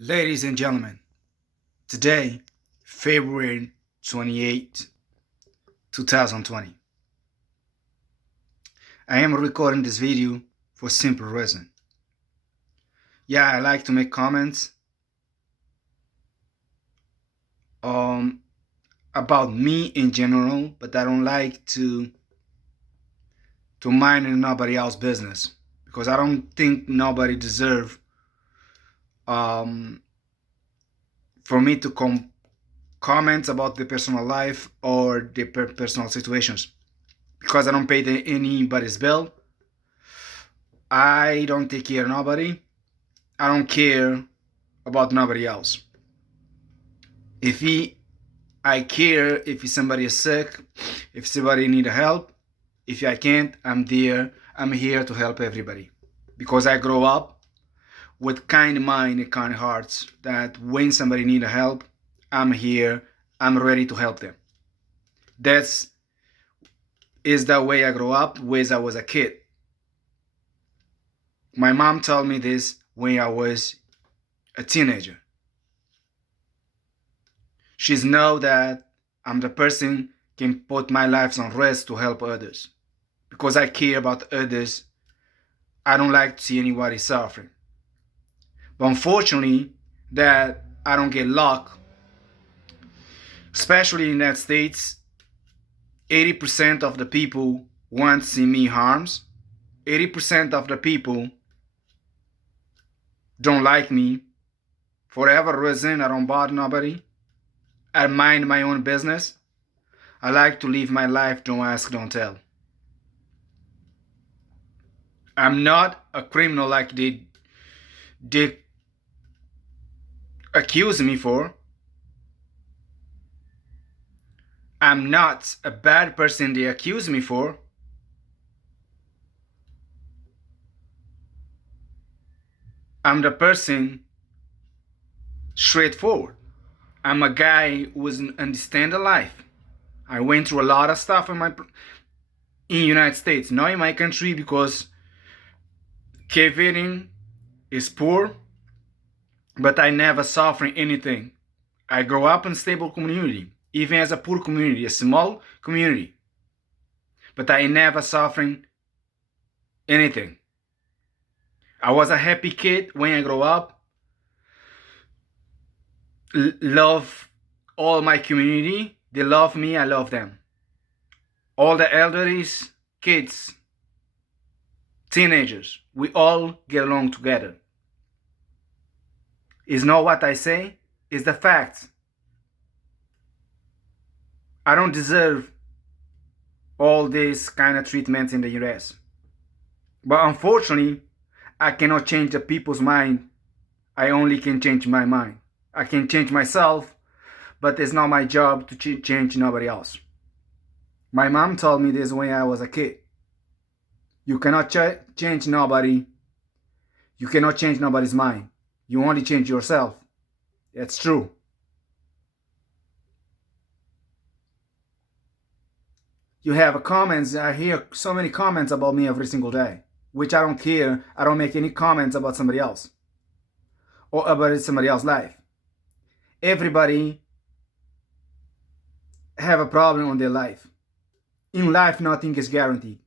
Ladies and gentlemen, today, February 28, 2020, I am recording this video for a simple reason. Yeah, I like to make comments um, about me in general, but I don't like to mind nobody else's business because I don't think nobody deserve um, for me to comment about the personal life or the personal situations because I don't pay anybody's bill. I don't take care of nobody. I don't care about nobody else. If I care if somebody is sick, if somebody need help. If I can't, I'm there. I'm here to help everybody. Because I grow up with kind mind and kind hearts that when somebody need help, I'm here. I'm ready to help them. That's is the way I grew up when I was a kid. My mom told me this when I was a teenager. She's know that I'm the person can put my life on rest to help others. Because I care about others, I don't like to see anybody suffering. But unfortunately, that I don't get luck, especially in the United States, 80% of the people want to see me harms. 80% of the people don't like me. For whatever reason, I don't bother nobody. I mind my own business. I like to live my life, don't ask, don't tell. I'm not a criminal like they accuse me for. I'm not a bad person they accuse me for. I'm the person straightforward. I'm a guy who doesn't understand the life. I went through a lot of stuff in United States, not in my country because Kevin is poor, but I never suffered anything. I grew up in a stable community, even as a poor community, a small community. But I never suffered anything. I was a happy kid when I grew up. Love all my community. They love me, I love them. All the elderlies, kids, teenagers, we all get along together. It's not what I say, it's the facts. I don't deserve all this kind of treatment in the US. But unfortunately, I cannot change the people's mind. I only can change my mind. I can change myself, but it's not my job to change nobody else. My mom told me this when I was a kid. You cannot change nobody. You cannot change nobody's mind. You only change yourself. That's true. You have comments. I hear so many comments about me every single day, which I don't care. I don't make any comments about somebody else or about somebody else's life. Everybody have a problem on their life. In life, nothing is guaranteed.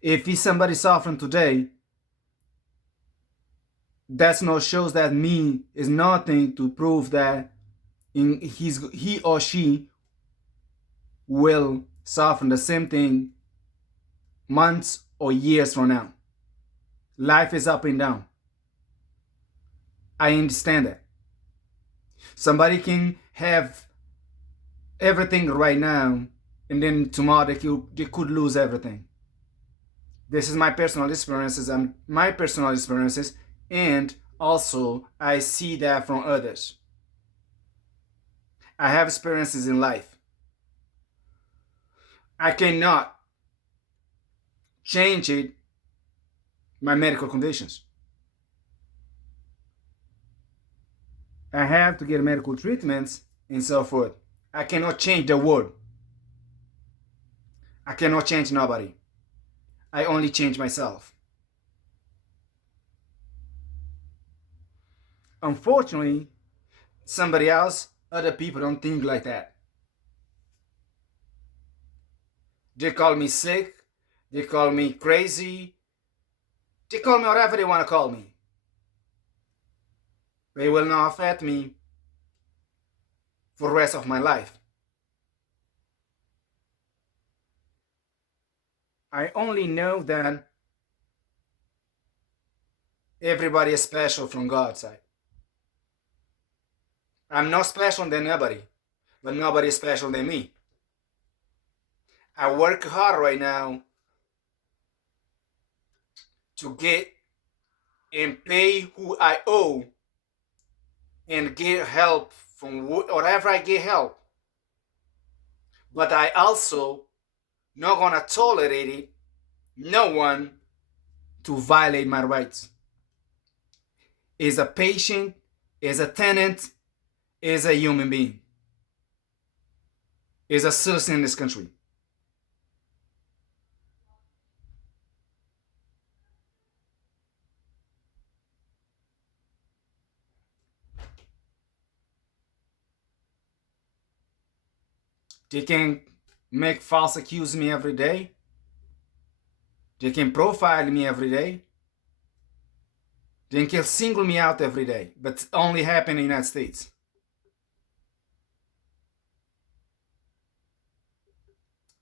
If somebody suffering today, that's no shows that me is nothing to prove that he or she will suffer the same thing months or years from now. Life is up and down. I understand that. Somebody can have everything right now and then tomorrow they could lose everything. This is my personal experiences and also I see that from others. I have experiences in life. I cannot change it, my medical conditions. I have to get medical treatments and so forth. I cannot change the world. I cannot change nobody. I only change myself. Unfortunately, somebody else, other people don't think like that. They call me sick, they call me crazy, they call me whatever they want to call me. They will not affect me for the rest of my life. I only know that everybody is special from God's side. I'm not special than nobody, but nobody is special than me. I work hard right now to get and pay who I owe and get help from whatever I get help. But I also not gonna tolerate it, no one to violate my rights. Is a patient, is a tenant, is a human being, is a citizen in this country. They can make false accuse me every day. They can profile me every day. They can single me out every day, but it only happen in the United States.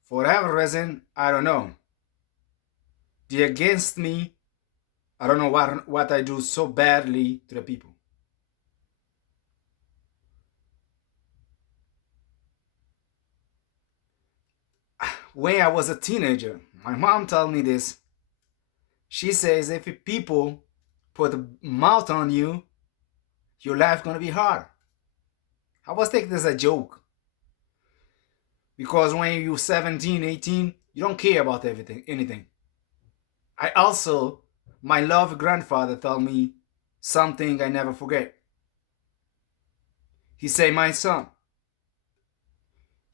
For whatever reason, I don't know. They're against me. I don't know what I do so badly to the people. When I was a teenager, my mom told me this. She says if people put a mouth on you, your life gonna be hard. I was taking this as a joke. Because when you're 17, 18, you don't care about anything. My loved grandfather told me something I never forget. He said, my son,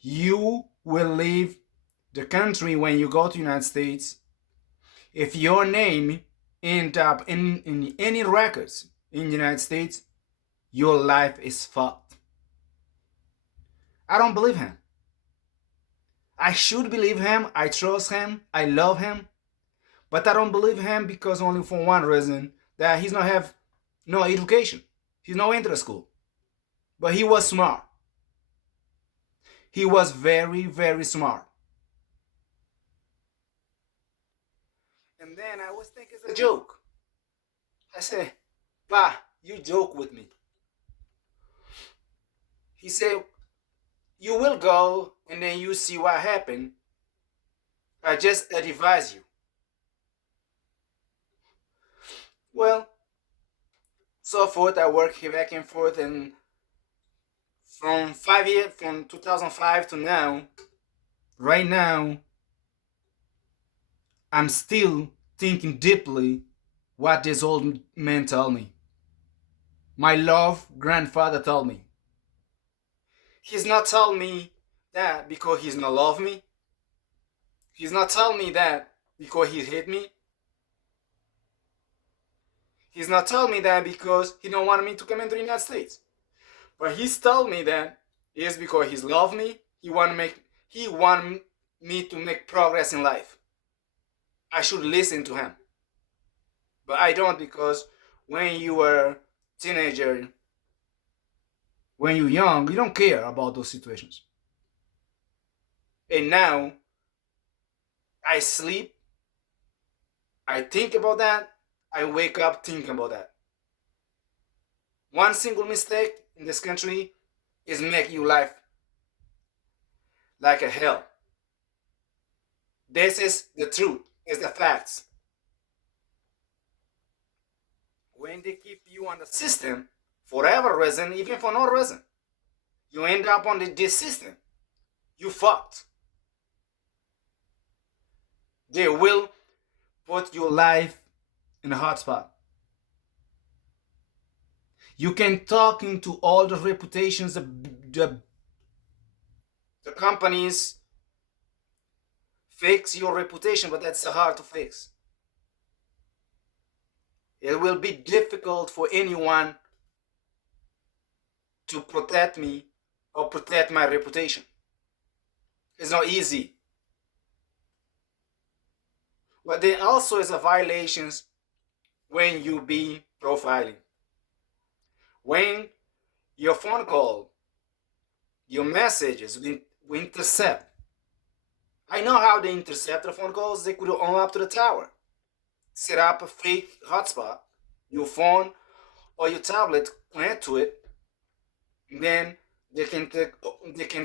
you will leave the country when you go to the United States. If your name end up in any records in the United States, your life is fucked. I don't believe him. I should believe him. I trust him. I love him. But I don't believe him because only for one reason, that he's not have no education. He's not into the school. But he was smart. He was very, very smart. And then I was thinking it's a joke. I said, "Pa, you joke with me." He said, "You will go and then you see what happened. I just advise you." Well, so forth, I work here back and forth, and from 5 years, from 2005 to now, right now, I'm still thinking deeply what this old man told me. My love grandfather told me. He's not telling me that because he's not love me. He's not telling me that because he hate me. He's not telling me that because he don't want me to come into the United States. But he's telling me that is because he's love me. He want me to make progress in life. I should listen to him. But I don't, because when you were teenager, when you're young, you don't care about those situations. And now I sleep, I think about that, I wake up thinking about that. One single mistake in this country is make your life like a hell. This is the truth, is the facts. When they keep you on the system, for whatever reason, even for no reason, you end up on this system. You fucked. They will put your life in a hot spot. You can talk into all the reputations of the companies, fix your reputation, but that's hard to fix. It will be difficult for anyone to protect me or protect my reputation. It's not easy. But there also is a violations when you be profiling. When your phone call, your messages will intercept. I know how they intercept the phone calls. They could unlock to the tower, set up a fake hotspot, your phone or your tablet, connect to it, then they can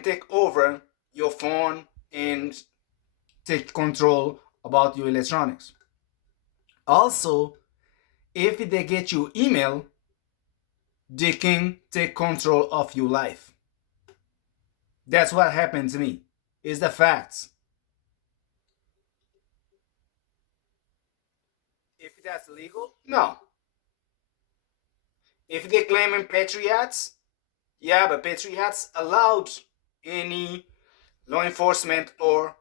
take over your phone and take control about your electronics. Also, if they get your email, they can take control of your life. That's what happened to me. It's the facts. If that's legal, no. If they claiming patriots, yeah, but patriots allowed any law enforcement or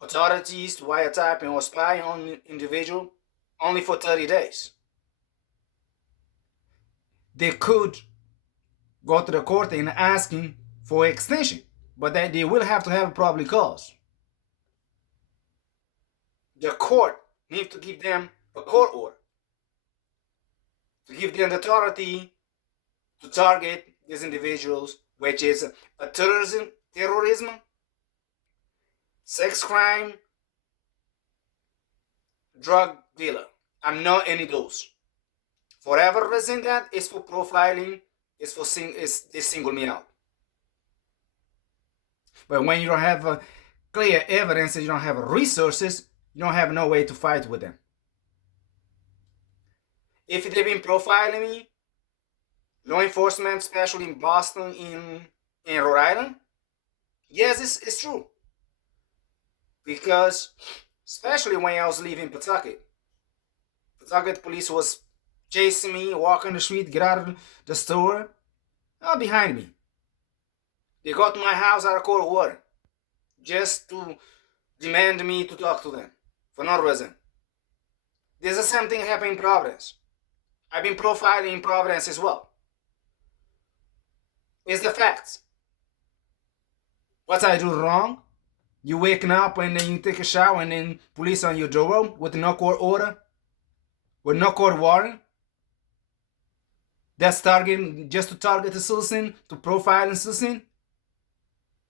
authorities to wiretap or spy on individual only for 30 days. They could go to the court and asking for extension, but that they will have to have a probable cause. The court needs to give them a court order to give them the authority to target these individuals, which is a terrorism, sex crime, drug dealer. I'm not any of those. For whatever reason that is for profiling, they single me out. But when you don't have clear evidence and you don't have resources, you don't have no way to fight with them. If they've been profiling me, law enforcement, especially in Boston, in Rhode Island, yes, it's true. Because especially when I was leaving Pawtucket, Pawtucket police was chasing me, walking the street, get out of the store, behind me. They got to my house out of cold water just to demand me to talk to them for no reason. There's the same thing happening in Providence. I've been profiling in Providence as well. It's the facts. What I do wrong? You waking up and then you take a shower and then police on your door with no court order, with no court warrant. That's targeting just to target a citizen, to profile a citizen.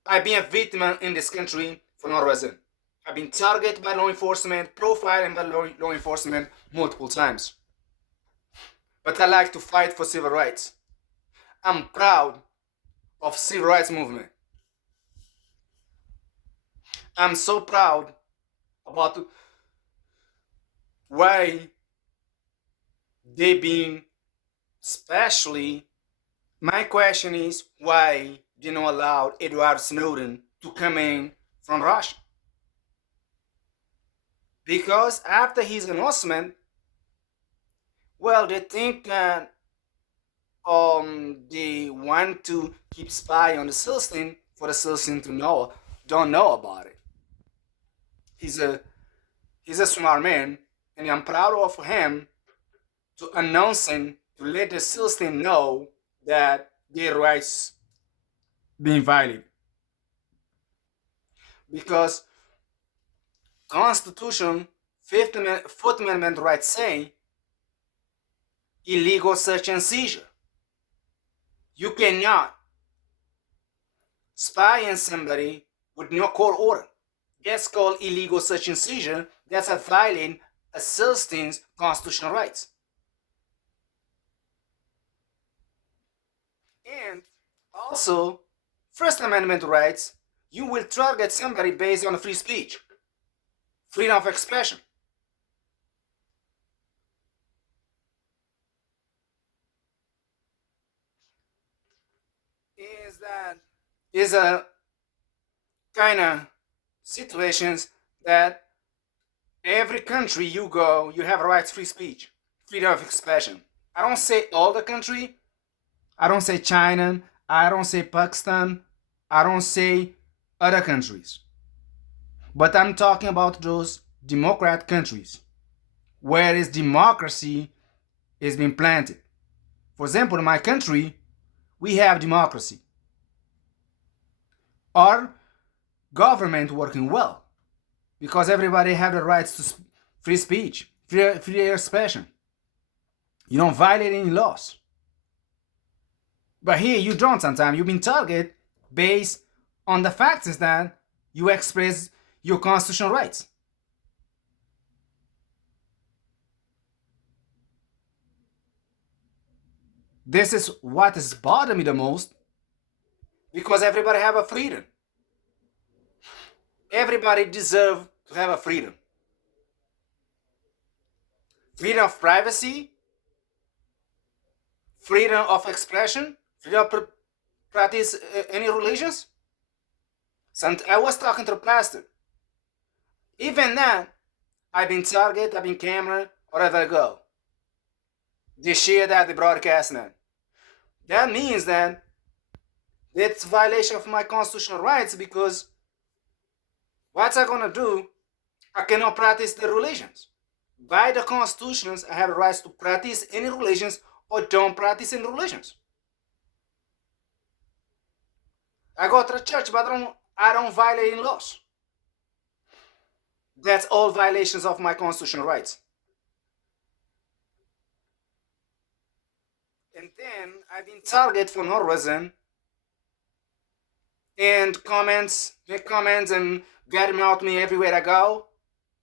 I've been a victim in this country for no reason. I've been targeted by law enforcement, profiled by law enforcement multiple times. But I like to fight for civil rights. I'm proud of civil rights movement. I'm so proud about why they being, especially, my question is why they don't allow Edward Snowden to come in from Russia. Because after his announcement, well, they think that they want to keep spy on the citizen for the citizen to don't know about it. He's a smart man, and I'm proud of him to announcing to let the citizen know that their rights being violated. Because Constitution, Fourth Amendment rights say illegal search and seizure. You cannot spy on somebody with no court order. That's called illegal search and seizure. That's a violating a citizen's constitutional rights. And also, First Amendment rights, you will target somebody based on free speech, freedom of expression. Is a kind of situations that every country you go, you have a right to free speech, freedom of expression. I don't say all the country. I don't say China. I don't say Pakistan. I don't say other countries. But I'm talking about those democrat countries where is democracy is being planted. For example, in my country, we have democracy. Our government working well because everybody have the rights to free speech, free expression. You don't violate any laws. But here you don't sometimes. You've been targeted based on the fact is that you express your constitutional rights. This is what is bothering me the most because everybody have a freedom. Everybody deserves to have a freedom. Freedom of privacy, freedom of expression, freedom of practice any religions. I was talking to the pastor. Even then, I've been targeted, I've been camera, wherever I go. They share that, they broadcast that. That means that it's a violation of my constitutional rights because what's I gonna do? I cannot practice the religions. By the constitutions, I have the rights to practice any religions or don't practice any religions. I go to the church, but I don't violate any laws. That's all violations of my constitutional rights. And then I've been targeted for no reason and make comments and get mouth me everywhere I go,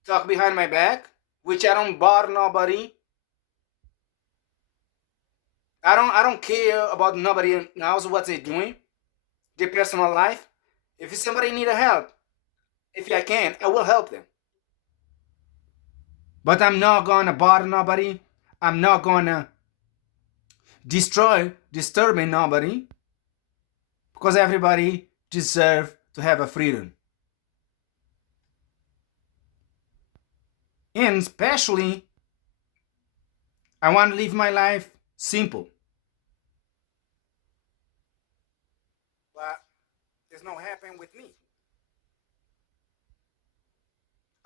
talk behind my back, which I don't bother nobody. I don't care about nobody knows what they're doing, their personal life. If somebody need a help, if I can, I will help them. But I'm not gonna bother nobody. I'm not gonna disturbing nobody, because everybody deserves to have a freedom. And especially, I want to live my life simple. But it's not happening with me.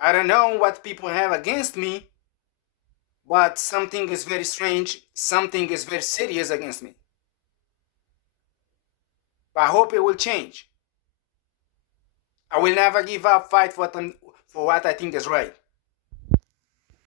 I don't know what people have against me, but something is very strange, something is very serious against me. But I hope it will change. I will never give up fight for what I think is right.